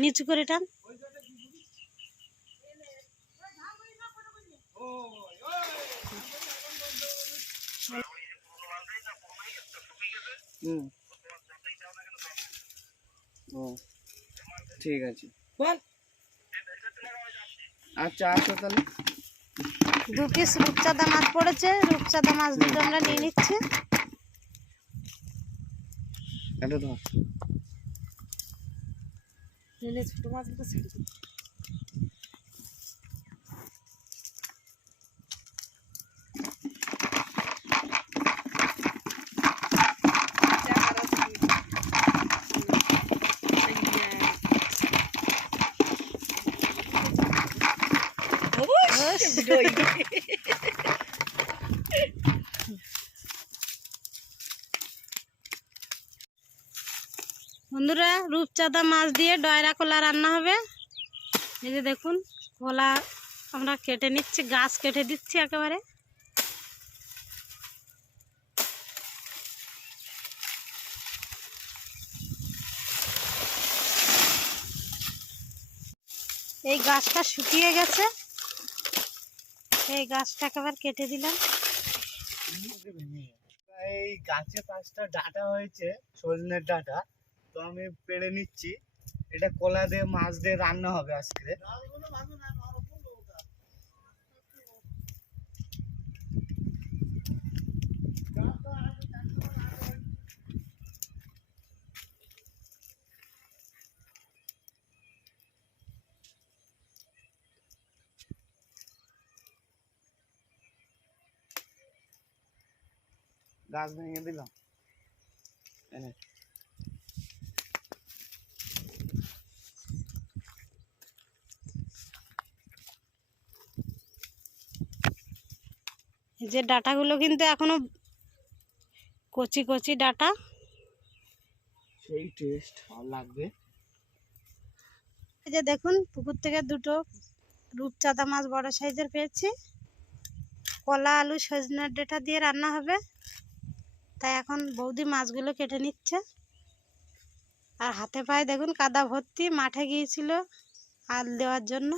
নিচু করে টান। ঠিক আছে বল। আচ্ছা আচ্ছা তাহলে 2 পিস রূপচাঁদা মাছ পড়েছে, রূপচাঁদা মাছ দুটো আমরা নিয়ে নিচ্ছি। এটা ধর নিলে ছোট মাছগুলো ছেড়ে দিই। বন্ধুরা, রূপচাঁদা মাছ দিয়ে ডয়রা কলা রান্না হবে। এই যে দেখুন, কলা আমরা কেটে নিচ্ছি, গাছ কেটে দিচ্ছি একেবারে। এই গাছটা শুকিয়ে গেছে, এই গাছটা একেবারে কেটে দিলাম। এই গাছে 5টা ডাঁটা হয়েছে, সজনের ডাঁটা, তো আমি পেড়ে নিচ্ছি। এটা কলা দিয়ে মাছ দিয়ে রান্না হবে আজকে। গাছ ভেঙে দিলাম। এই যে ডাঁটাগুলো কিন্তু এখনো কচি কচি ডাঁটা, সেই টেস্ট ভালো লাগবে। এই যে দেখুন, পুকুর থেকে 2টো রূপচাঁদা মাছ বড় সাইজের পেয়েছি। কলা আলু সজনের ডাঁটা দিয়ে রান্না হবে, তাই এখন বৌদি মাছগুলো কেটে নিচ্ছে। আর হাতে পায়ে দেখুন কাদা ভর্তি, মাঠে গিয়েছিল আল দেওয়ার জন্য।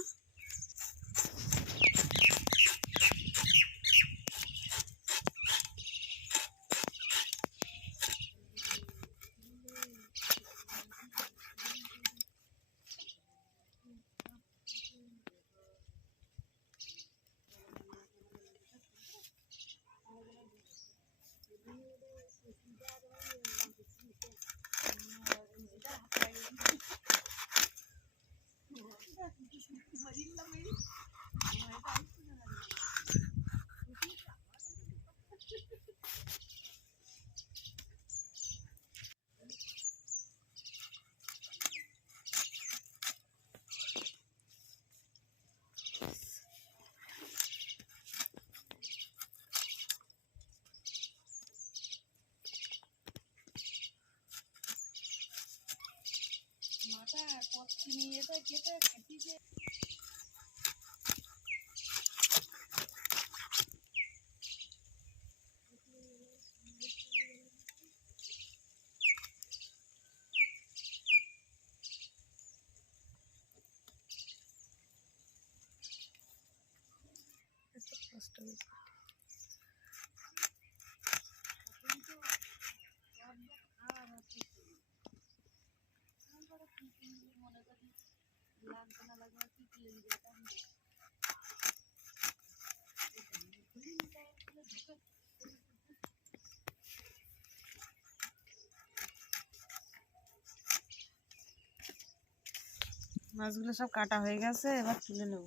মাছগুলো সব কাটা হয়ে গেছে, এবার তুলে নেব,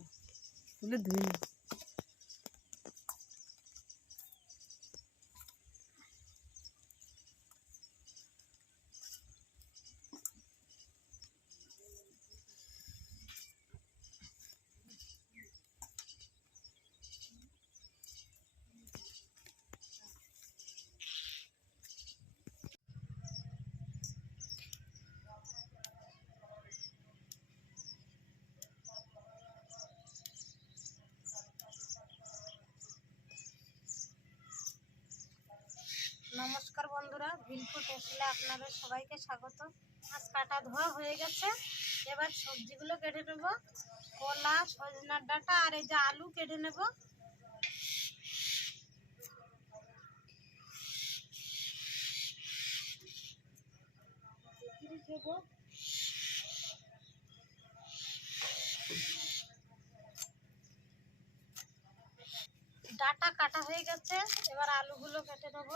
তুলে ধুয়ে নেব। নমস্কার বন্ধুরা, ভিলফুড হেসেলে আপনাদের সবাইকে স্বাগত। মাছ কাটা ধোয়া হয়ে গেছে, এবার সবজিগুলো কেটে নেব, কলা, সজনার ডাঁটা আর এই যে আলু কেটে নেব। ডাঁটা কাটা হয়ে গেছে, এবার আলুগুলো কেটে নেব।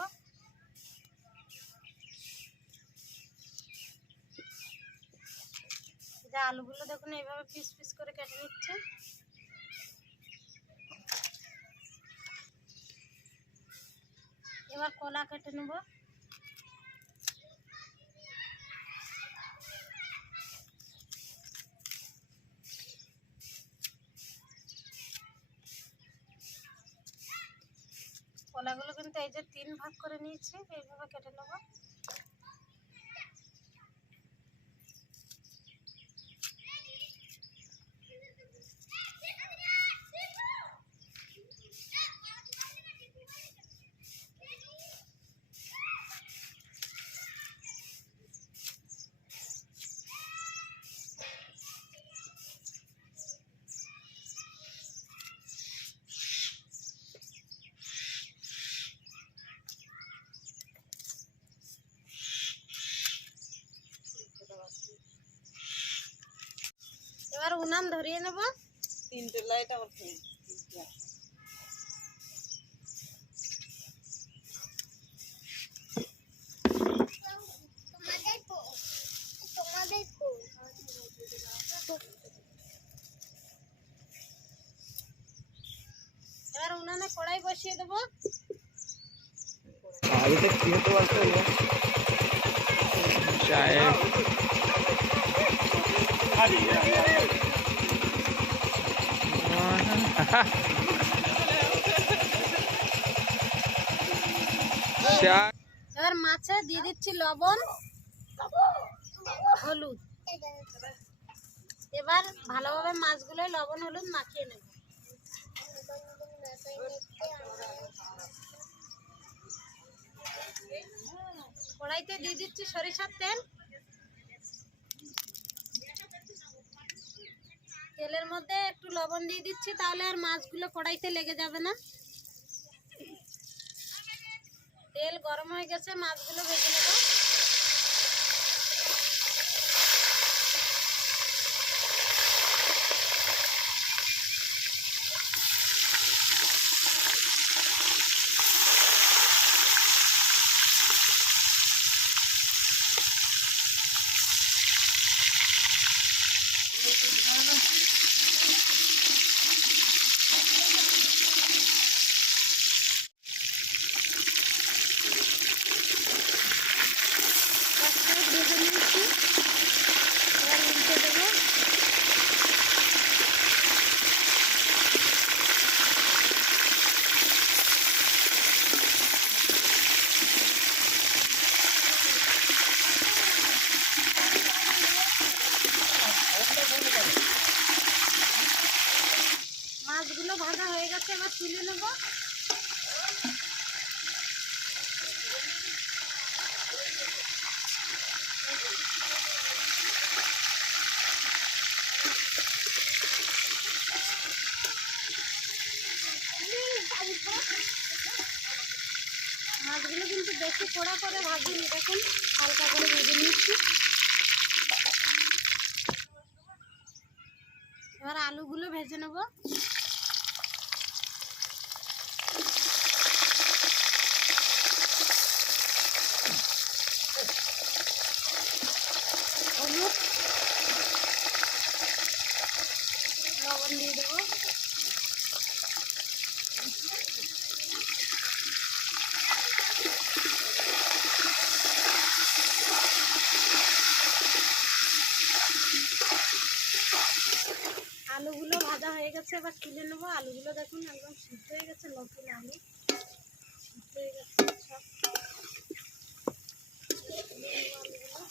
যে আলুগুলো দেখুন এইভাবে পিস পিস করে কেটে নিচ্ছে। এবার কলা কেটে নেব। কলাগুলো কিন্তু এই যে 3 ভাগ করে নিয়েছি, এইভাবে কেটে নেব। এবার উনান ধরিয়ে নেব। 3টে লাইট আবার খেয়ে এবার উনানে কড়াই বসিয়ে দেব। আলুটা কি হতে পারতো চায়ে এবার মাছে দিয়ে দিচ্ছি লবণ, হলুদ। এবার ভালোভাবে মাছগুলো লবণ হলুদ মাখিয়ে নেব। কড়াইতে দিয়ে দিচ্ছি সরিষার তেল। তেলের মধ্যে একটু লবণ দিয়ে দিচ্ছি, তাহলে আর মাছগুলো কড়াইতে লেগে যাবে না। তেল গরম হয়ে গেছে, মাছগুলো ভেজে নেব। ভেজে নিয়েছি, এবার উল্টে দেবো। মাছগুলো ভাজা হয়ে গেছে, এবার তুলে নেব। মাছগুলো কিন্তু বেশি কড়া করে ভাজিনি, দেখুন হালকা করে ভেজে নিচ্ছি। এবার আলুগুলো ভেজে নেব। হলুদ, লবণ দিয়ে দেবো। আলুগুলো ভাজা হয়ে গেছে, এবার তুলে নেবো। আলুগুলো দেখুন একদম সিদ্ধ হয়ে গেছে, নতুন আলু সিদ্ধ হয়ে গেছে সব। তুলে নেবো আলুগুলো।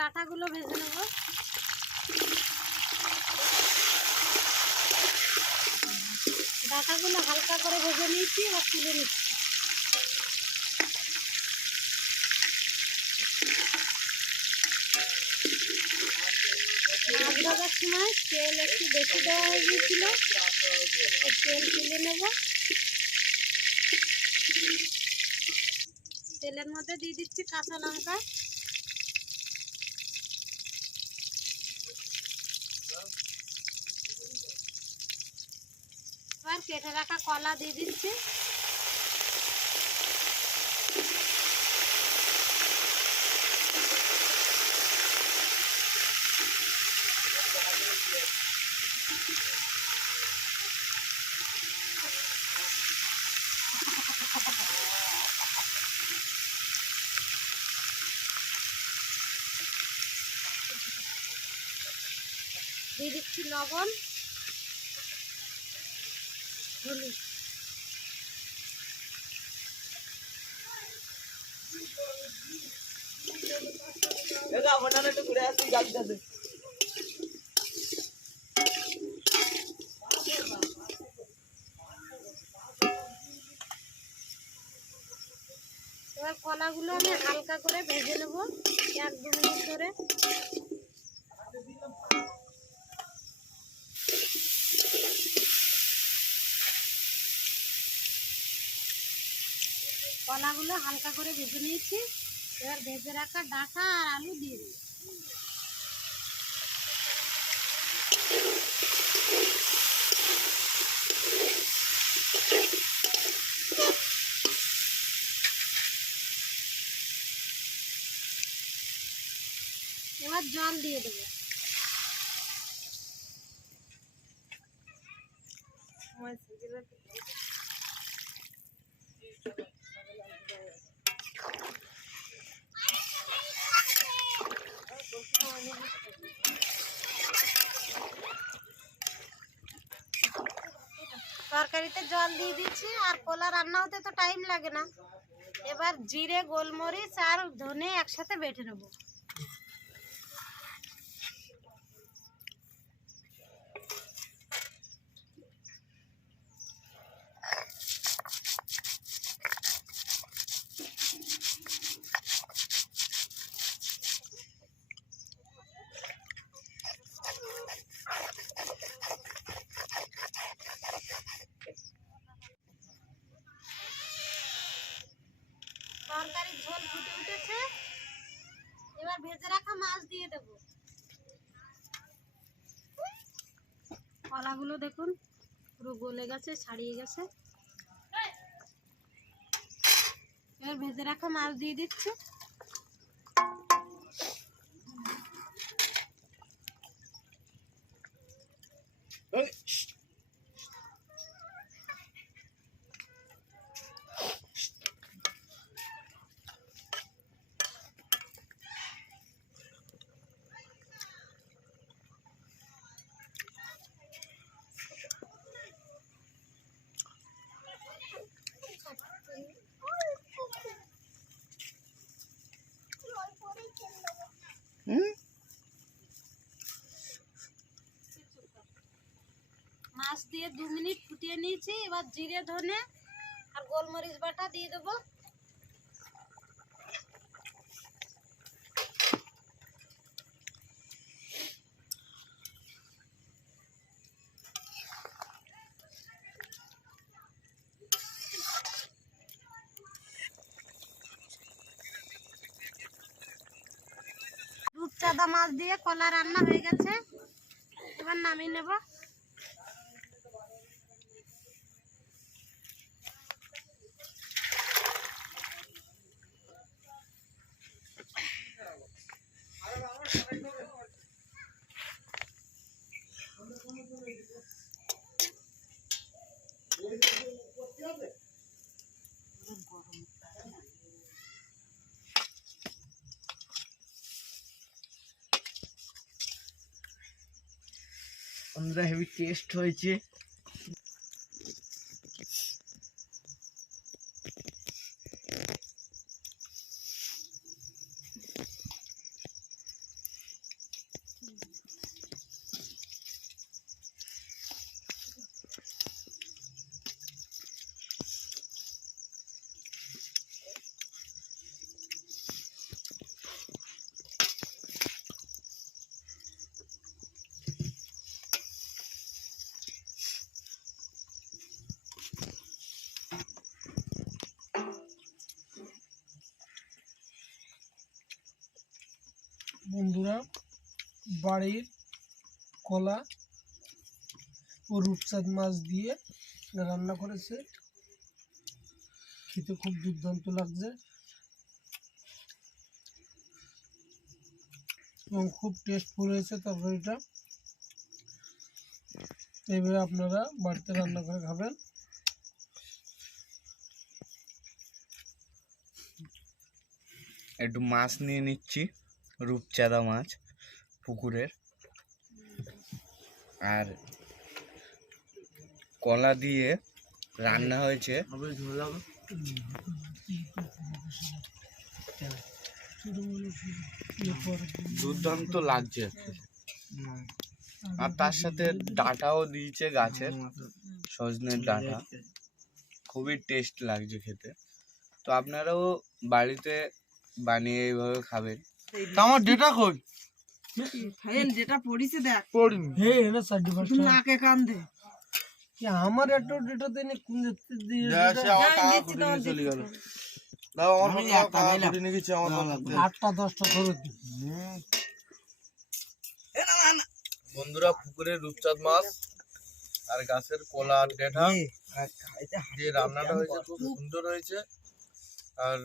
ডাঁটাগুলো ভেজে নেব। ডাঁটাগুলো হালকা করে ভেজে নিয়েছি আর তুলে নিচ্ছি। মাছ ভাজার সময় তেল একটু বেশি দেওয়া হয়ে গিয়েছিল, তেল তুলে নেব। তেলের মধ্যে দিয়ে দিচ্ছি কাঁচা লঙ্কা, এবার কেটে রাখা কলা দিয়ে দিচ্ছি। দিয়ে দিচ্ছি লবণ, হলুদ। এবার কলাগুলো আমি হালকা করে ভেজে নেব 1-2 মিনিট ধরে। কলাগুলো হালকা করে ভেজে নিয়েছি, এবার ভেজে রাখা ডাঁটা আর আলু দিয়ে দিই। এবার জল দিয়ে দেবো। তরকারিতে জল দিয়ে দিচ্ছি, আর কলা রান্না হতে তো টাইম লাগে না। এবার জিরে, গোলমরিচ আর ধনে একসাথে বেটে নেব। তরকারির ঝোল ফুটে উঠেছে, এবার ভেজে রাখা মাছ দিয়ে দেব। কলাগুলো দেখুন পুরো গলে গেছে, ছাড়িয়ে গেছে। এবার ভেজে রাখা মাছ দিয়ে দিচ্ছি। মাছ দিয়ে 2 মিনিট ফুটিয়ে নিয়েছি, এবার জিরে, ধনে আর গোলমরিচ বাটা দিয়ে দেবো। রূপচাঁদা মাছ দিয়ে কলা রান্না হয়ে গেছে, এবার নামিয়ে নেব। বন্ধুরা হেভি টেস্ট হয়েছে। বন্ধুরা বাড়ির কলা ও রূপচাঁদ মাছ দিয়ে রান্না করেছে, খেতে খুব দুর্দান্ত লাগছে এবং খুব টেস্টফুল হয়েছে তরকারিটা। এইভাবে আপনারা বাড়িতে রান্না করে খাবেন। একটু মাছ নিয়ে নিচ্ছি, রূপচাঁদা মাছ পুকুরের, আর কলা দিয়ে রান্না হয়েছে। দুর্দান্ত লাগছে, আর তার সাথে ডাঁটাও দিয়েছে গাছের, সজনের ডাঁটা, খুবই টেস্ট লাগছে খেতে। তো আপনারাও বাড়িতে বানিয়ে এইভাবে খাবেন। আমার ডেটা কই? ফাইল যেটা পড়িছে দেখ হে এনা সার্টিফিকেট তুই নাকে কান দে আমার একটা ডেটা দেনে কোন দিয়ে চলে গেল। দাও আমার নিয়ে গেছে, আমার 8টা 10টা ধরে দি। বন্ধুরা পুকুরের রূপচাঁদ মাছ আর গাছের কলা আর ডেটা যে রান্নাটা হয়েছে খুব সুন্দর হয়েছে, আর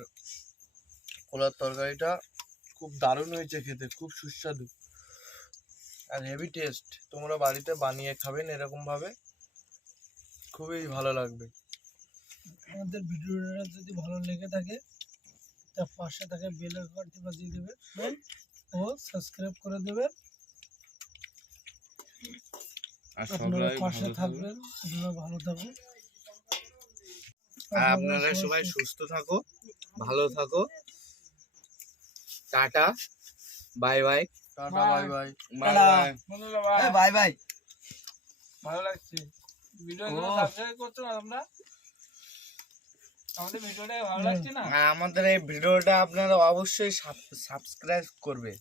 কলার তরকারিটা খুব দারুণ হয়েছে খেতে, খুব সুস্বাদু আর হেভি টেস্ট। তোমরা বাড়িতে বানিয়ে খাবেন এরকম ভাবে, খুবই ভালো লাগবে। আমাদের ভিডিওটা যদি ভালো লেগে থাকে তার পাশে থাকে বেল আইকনটি বাজিয়ে দেবেন ও সাবস্ক্রাইব করে দেবেন। আর আপনারা সবাই পাশে থাকবেন, আপনারা ভালো থাকুন, আর আপনারা সবাই সুস্থ থাকো, ভালো থাকো। Tata, bye bye. Tata, bye bye, bye bye, bye bye. ভালো লাগছে ভিডিওটা সাবস্ক্রাইব করছো তোমরা, আমাদের ভিডিওটা ভালো লাগছে না? আমাদের এই ভিডিওটা আপনারা অবশ্যই সাবস্ক্রাইব করবে।